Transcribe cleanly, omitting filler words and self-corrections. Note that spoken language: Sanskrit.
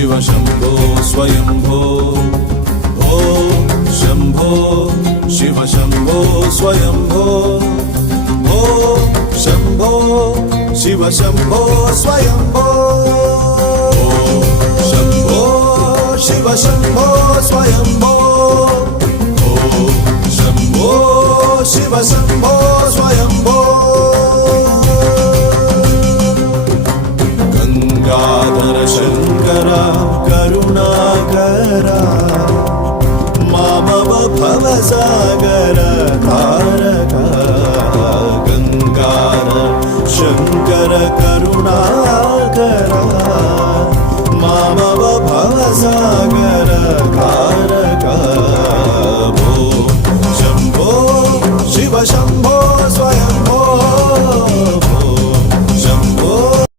शिव शंभो स्वयंभो ॐ शंभो शिव शंभो स्वयंभो ॐ शंभो शिव शंभो स्वयंभो ॐ शंभो शिव शंभो स्वयंभो ॐ शंभो शिव शंभो